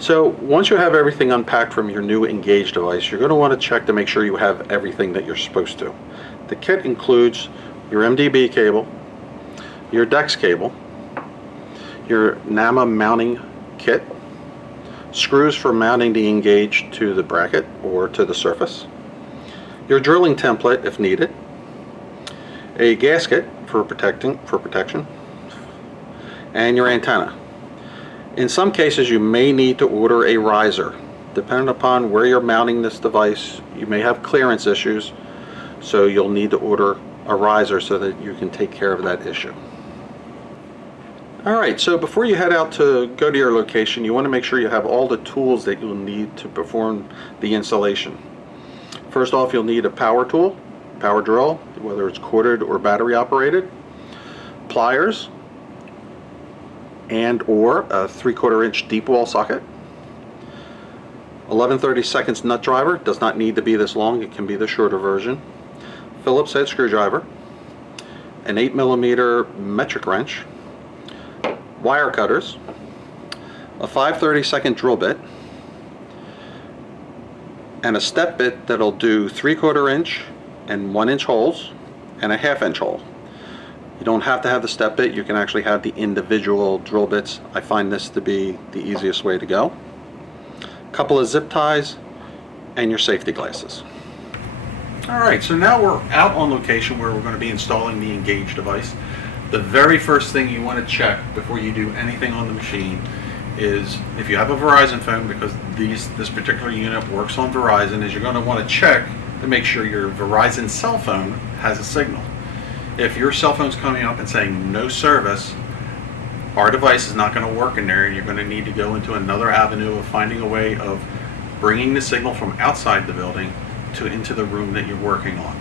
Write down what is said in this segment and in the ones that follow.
So once you have everything unpacked from your new Engage device, you're going to want to check to make sure you have everything that you're supposed to. The kit includes your MDB cable, your DEX cable, your NAMA mounting kit, screws for mounting the Engage to the bracket or to the surface, your drilling template if needed, a gasket for protection, and your antenna. In some cases you may need to order a riser. Depending upon where you're mounting this device, you may have clearance issues, so you'll need to order a riser so that you can take care of that issue. Alright, so before you head out to go to your location, you want to make sure you have all the tools that you'll need to perform the installation. First off, you'll need a power tool, power drill, whether it's corded or battery operated, pliers, and or a 3/4 inch deep wall socket. 11/32 nut driver, does not need to be this long, it can be the shorter version. Phillips head screwdriver, an 8mm metric wrench, wire cutters, a 5/32 drill bit, and a step bit that'll do 3/4 inch and 1 inch holes and a 1/2 inch hole. You don't have to have the step bit, you can actually have the individual drill bits. I find this to be the easiest way to go. A couple of zip ties and your safety glasses. Alright, so now we're out on location where we're going to be installing the Engage device. The very first thing you want to check before you do anything on the machine is if you have a Verizon phone, because this particular unit works on Verizon, is you're going to want to check to make sure your Verizon cell phone has a signal. If your cell phone's coming up and saying no service, our device is not going to work in there, and you're going to need to go into another avenue of finding a way of bringing the signal from outside the building to into the room that you're working on.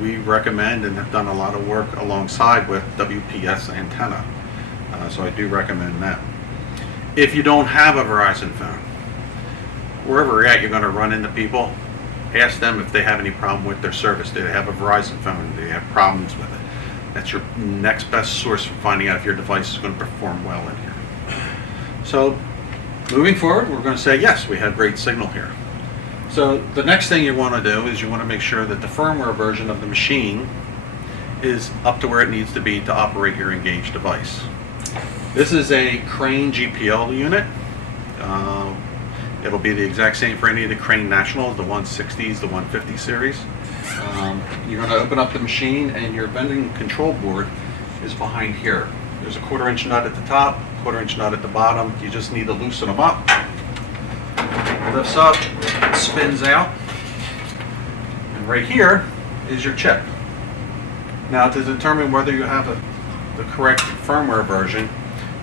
We recommend and have done a lot of work alongside with WPS antenna, so I do recommend that. If you don't have a Verizon phone, wherever you're at, you're going to run into people. Ask them if they have any problem with their service. Do they have a Verizon phone? Do they have problems with it? That's your next best source for finding out if your device is going to perform well in here. So moving forward, we're going to say yes, we have great signal here. So the next thing you want to do is you want to make sure that the firmware version of the machine is up to where it needs to be to operate your Engage device. This is a Crane GPL unit. It'll be the exact same for any of the Crane Nationals, the 160s, the 150 series. You're going to open up the machine and your vending control board is behind here. There's a 1/4 inch nut at the top, 1/4 inch nut at the bottom. You just need to loosen them up. It lifts up, spins out, and right here is your chip. Now to determine whether you have the correct firmware version,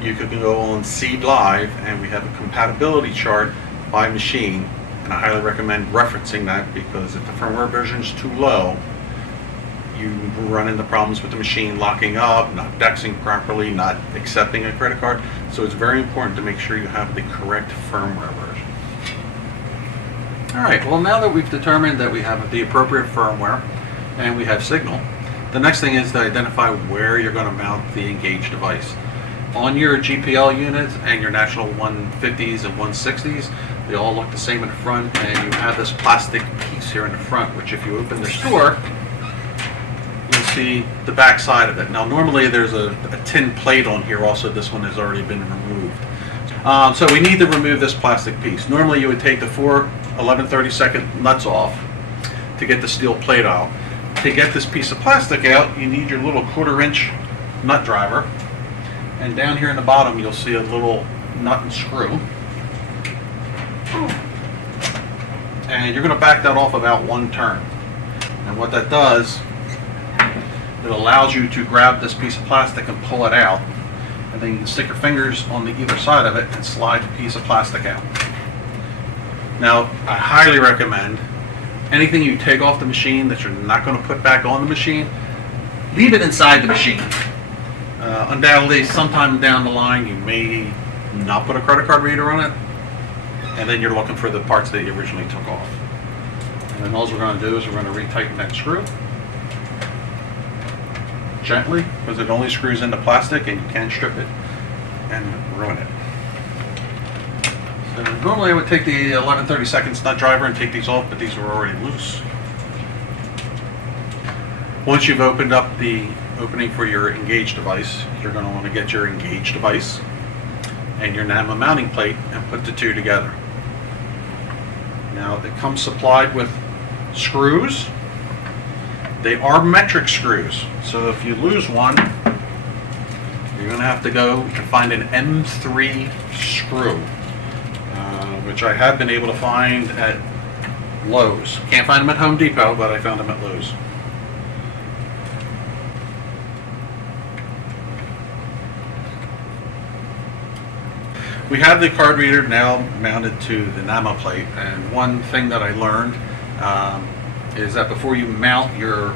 you could go on Seed Live and we have a compatibility chart by machine, and I highly recommend referencing that, because if the firmware version is too low, you run into problems with the machine locking up, not dexing properly, not accepting a credit card. So it's very important to make sure you have the correct firmware version. Alright, well now that we've determined that we have the appropriate firmware and we have signal, the next thing is to identify where you're going to mount the Engage device. On your GPL units and your National 150s and 160s, they all look the same in the front, and you have this plastic piece here in the front, which if you open this door, you'll see the back side of it. Now normally there's a tin plate on here also. This one has already been removed. So we need to remove this plastic piece. Normally you would take the 4 11/32 nuts off to get the steel plate out. To get this piece of plastic out, you need your little 1/4 inch nut driver. And down here in the bottom you'll see a little nut and screw. And you're going to back that off about 1 turn. And what that does, it allows you to grab this piece of plastic and pull it out. And then you can stick your fingers on the either side of it and slide the piece of plastic out. Now, I highly recommend anything you take off the machine that you're not going to put back on the machine, leave it inside the machine. Undoubtedly, sometime down the line, you may not put a credit card reader on it, and then you're looking for the parts that you originally took off. And then all we're going to do is we're going to retighten that screw gently, because it only screws into plastic and you can strip it and ruin it. So normally I would take the 11/32 nut driver and take these off, but these are already loose. Once you've opened up the opening for your engaged device, you're going to want to get your engaged device and your NAMA mounting plate and put the two together. Now it comes supplied with screws. They are metric screws, so if you lose one, you're going to have to go and find an M3 screw, which I have been able to find at Lowe's. Can't find them at Home Depot, but I found them at Lowe's. We have the card reader now mounted to the NAMA plate, and one thing that I learned is that before you mount your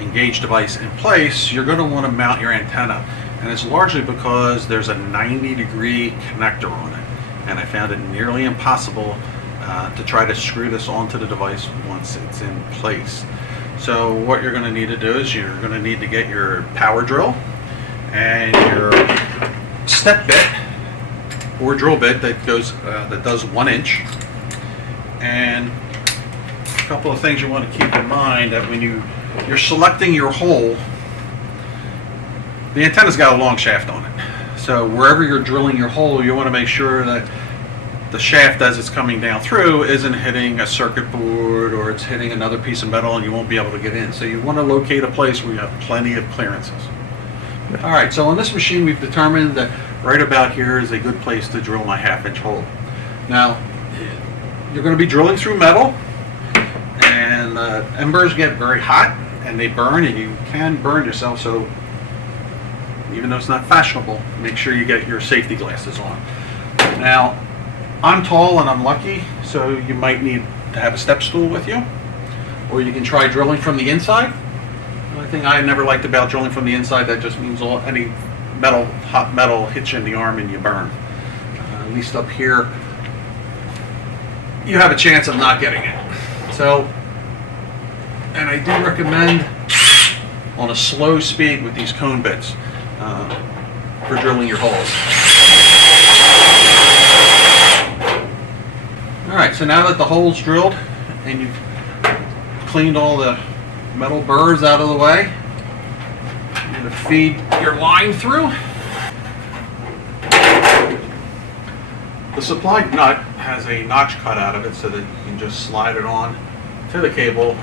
engaged device in place, you're going to want to mount your antenna, and it's largely because there's a 90-degree connector on it, and I found it nearly impossible to try to screw this onto the device once it's in place. So what you're going to need to do is you're going to need to get your power drill and your step bit or drill bit that does 1 inch, and a couple of things you want to keep in mind that when you're selecting your hole, the antenna's got a long shaft on it, so wherever you're drilling your hole, you want to make sure that the shaft as it's coming down through isn't hitting a circuit board or it's hitting another piece of metal and you won't be able to get in. So you want to locate a place where you have plenty of clearances. Alright, so on this machine we've determined that right about here is a good place to drill my 1/2 inch hole. Now, you're going to be drilling through metal, and embers get very hot and they burn, and you can burn yourself, so even though it's not fashionable, make sure you get your safety glasses on. Now, I'm tall and I'm lucky, so you might need to have a step stool with you, or you can try drilling from the inside. The only thing I never liked about drilling from the inside, that just means any hot metal hits you in the arm and you burn. At least up here, you have a chance of not getting it. So, and I do recommend on a slow speed with these cone bits for drilling your holes. Alright, so now that the hole's drilled and you've cleaned all the metal burrs out of the way, you're going to feed your line through. The supplied nut has a notch cut out of it so that you can just slide it on to the cable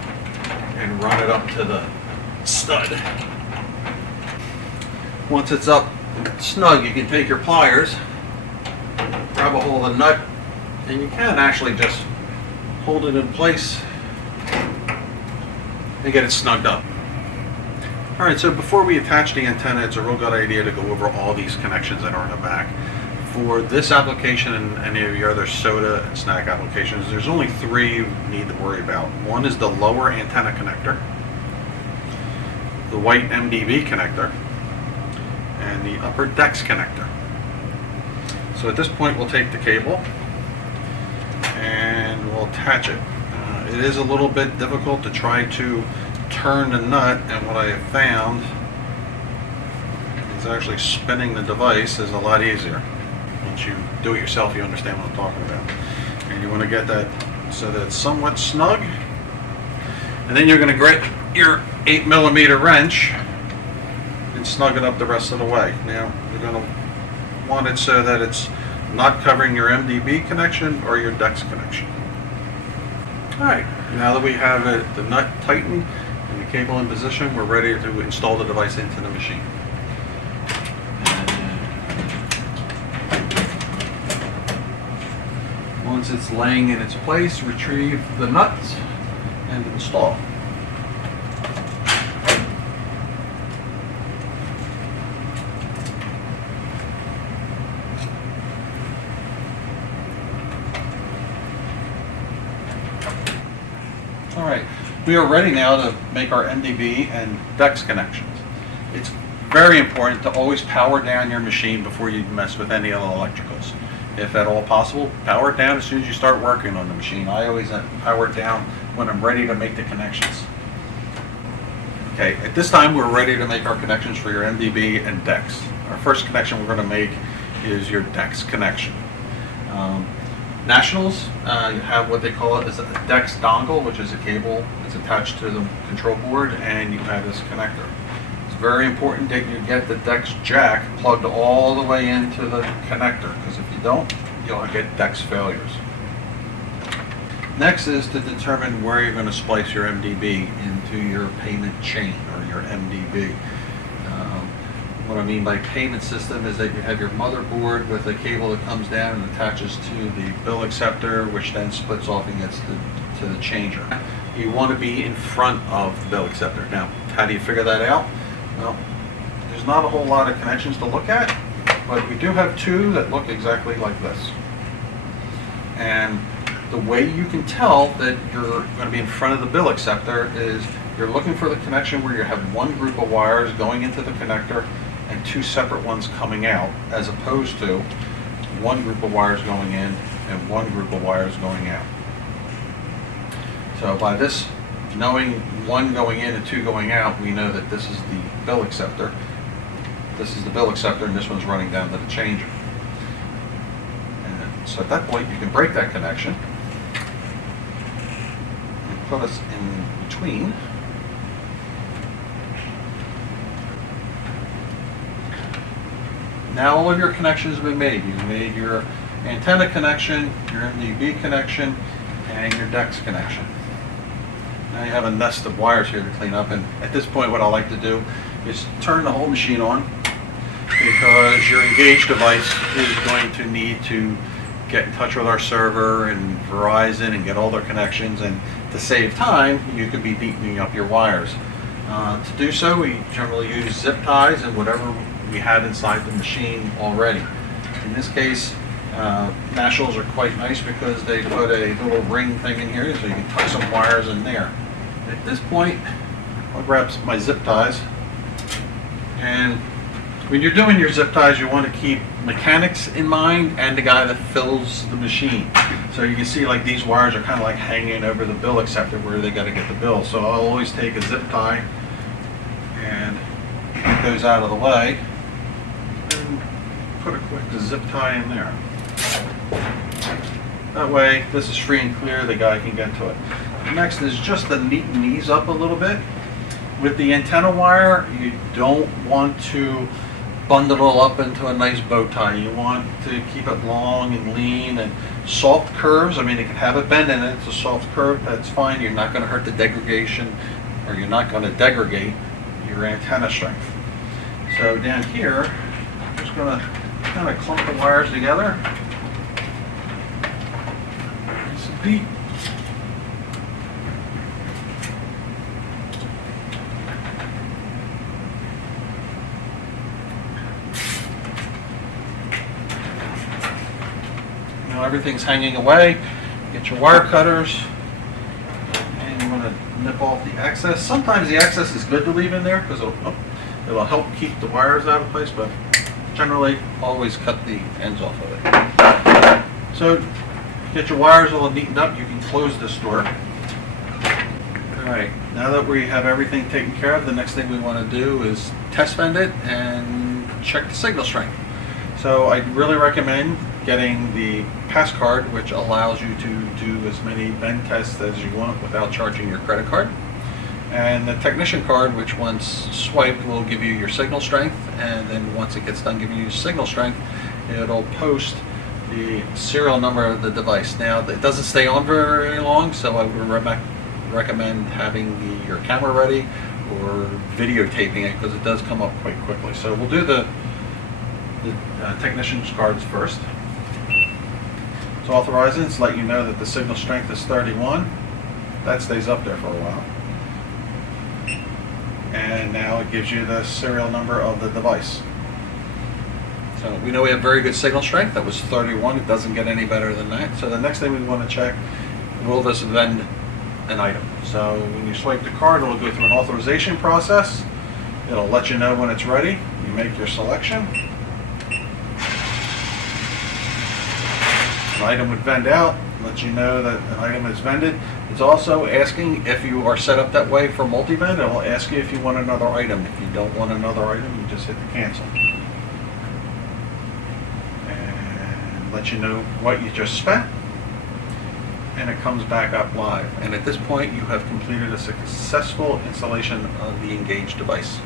and run it up to the stud. Once it's up snug, you can take your pliers, grab a hold of the nut, and you can actually just hold it in place and get it snugged up. Alright, so before we attach the antenna, it's a real good idea to go over all these connections that are in the back. For this application and any of your other soda and snack applications, there's only 3 you need to worry about. One is the lower antenna connector, the white MDB connector, and the upper DEX connector. So at this point we'll take the cable and we'll attach it. It is a little bit difficult to try to turn the nut, and what I have found is actually spinning the device is a lot easier. Once you do it yourself, you understand what I'm talking about. And you want to get that so that it's somewhat snug, and then you're going to grab your 8mm wrench and snug it up the rest of the way. Now you're going to want it so that it's not covering your MDB connection or your DEX connection. Alright, now that we have the nut tightened and the cable in position, we're ready to install the device into the machine. Once it's laying in its place, retrieve the nuts and install. Alright, we are ready now to make our MDB and DEX connections. It's very important to always power down your machine before you mess with any of the electricals. If at all possible, power it down as soon as you start working on the machine. I always power it down when I'm ready to make the connections. Okay, at this time we're ready to make our connections for your MDB and DEX. Our first connection we're going to make is your DEX connection. Nationals, you have what they call it as a DEX dongle, which is a cable that's attached to the control board, and you have this connector. It's very important that you get the DEX jack plugged all the way into the connector, because if you don't, you'll get DEX failures. Next is to determine where you're going to splice your MDB into your payment chain, or your MDB. What I mean by payment system is that you have your motherboard with a cable that comes down and attaches to the bill acceptor, which then splits off and gets to the changer. You want to be in front of the bill acceptor. Now, how do you figure that out? Well, there's not a whole lot of connections to look at, but we do have two that look exactly like this. And the way you can tell that you're going to be in front of the bill acceptor is you're looking for the connection where you have one group of wires going into the connector and two separate ones coming out, as opposed to one group of wires going in and one group of wires going out. So by this, knowing one going in and two going out, we know that this is the bill acceptor. This is the bill acceptor, and this one's running down to the changer. And so at that point, you can break that connection and put us in between. Now all of your connections have been made. You've made your antenna connection, your MDB connection, and your DEX connection. Now you have a nest of wires here to clean up, and at this point what I like to do is turn the whole machine on, because your engaged device is going to need to get in touch with our server and Verizon and get all their connections, and to save time you could be neatening up your wires. To do so, we generally use zip ties and whatever we have inside the machine already. In this case, Nationals are quite nice because they put a little ring thing in here so you can tuck some wires in there. At this point, I'll grab my zip ties, and when you're doing your zip ties, you want to keep mechanics in mind and the guy that fills the machine. So you can see like these wires are kind of like hanging over the bill acceptor where they got to get the bill. So I'll always take a zip tie and get those out of the way and put a quick zip tie in there. That way this is free and clear, the guy can get to it. Next is just to neaten these up a little bit. With the antenna wire, you don't want to bundle it up into a nice bow tie. You want to keep it long and lean and soft curves. I mean, it can have a bend in it. It's a soft curve. That's fine. You're not going to hurt the degradation, or you're not going to degrade your antenna strength. So down here, I'm just going to kind of clump the wires together. Nice and neat. Everything's hanging away. Get your wire cutters, and you want to nip off the excess. Sometimes the excess is good to leave in there because it'll help keep the wires out of place, but generally always cut the ends off of it. So get your wires all neatened up, you can close this door. Alright, now that we have everything taken care of, the next thing we want to do is test vend it and check the signal strength. So I really recommend getting the pass card, which allows you to do as many vend tests as you want without charging your credit card, and the technician card, which once swiped will give you your signal strength, and then once it gets done giving you signal strength, it'll post the serial number of the device. Now it doesn't stay on very long, so I would recommend having your camera ready or videotaping it, because it does come up quite quickly. So we'll do the technician's cards first. It's authorizing. It's letting you know that the signal strength is 31. That stays up there for a while. And now it gives you the serial number of the device. So we know we have very good signal strength. That was 31. It doesn't get any better than that. So the next thing we want to check, will this vend an item? So when you swipe the card, it'll go through an authorization process. It'll let you know when it's ready. You make your selection. An item would vend out, let you know that an item is vended. It's also asking if you are set up that way for multi-vend. It will ask you if you want another item. If you don't want another item, you just hit the cancel. And let you know what you just spent. and it comes back up live. And at this point, you have completed a successful installation of the Engage device.